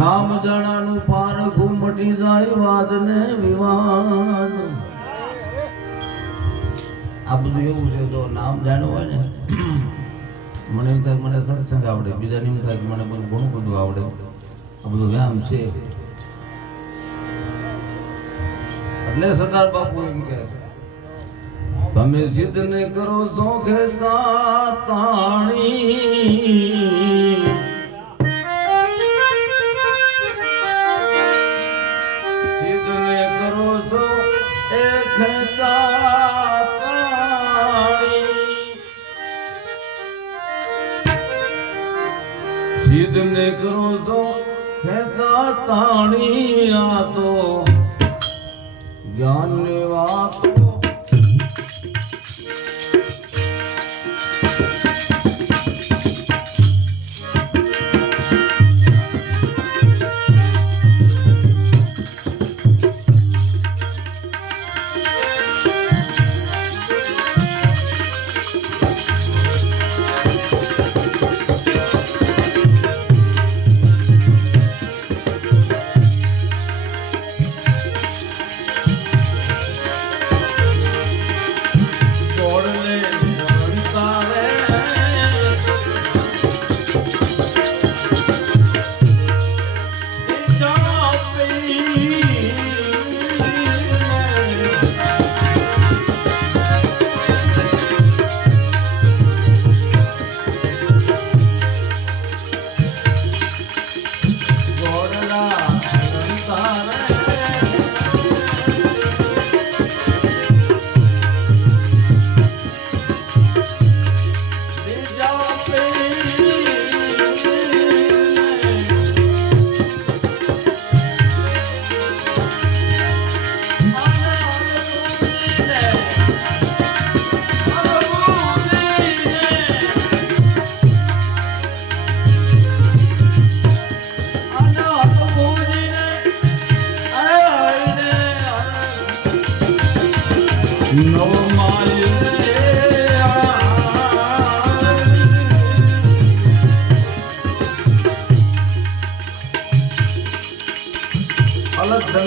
જણાનું પારખું મટી જાય વાદ ને વિવાદ. આ બધું એવું છે તો નામ જાણવું હોય ને, મને એમ થાય મને સત્સંગ આવડે, બીજાને એમ થાય મને બધું ઘણું બધું આવડે. આ બધું વ્યાયામ છે. એટલે સરદાર બાપુ એમ કહે તમે સિદ્ધ ને કરો શોખે તાણી સિદ્ધને કરો તો ખેતા તાણી આ તો જ્ઞાનની વાતો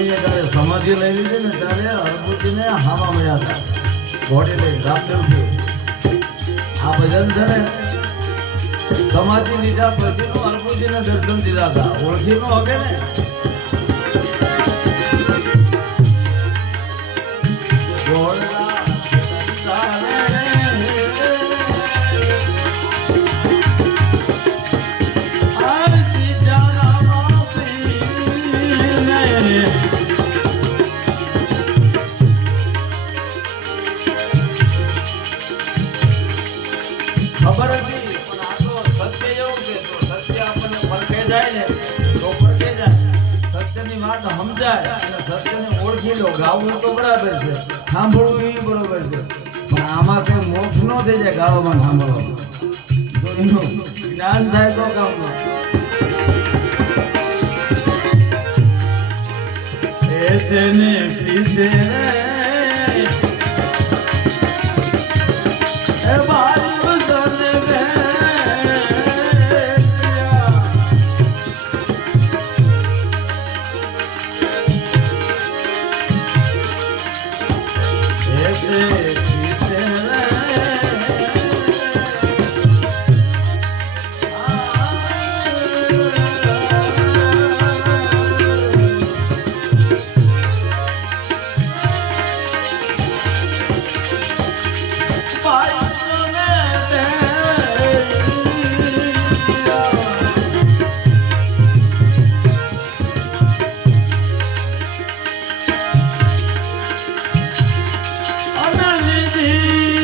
અલગ તારે સમાધિ લેવી છે ને ત્યારે હરભુજીને હાવા મળ્યા હતા. ઘોડી લઈ રામદેવજી આ ભજન છે ને, સમાધિ લીધા પછીનું હરભુજીને દર્શન દીધા હતા. ઓળખી નો હકે ને? સત્યની વાત સમજાય સત્યને ઓળખી લો, ગાવું તો બરાબર છે. સાંભળવું એ બરોબર છે. પણ આમાં કઈ મોક્ષ નો થઈ જાય ગાવામાં સાંભળવામાં તો જ્ઞાન થાય તો કામમાં તેને પીછે soon.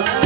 love.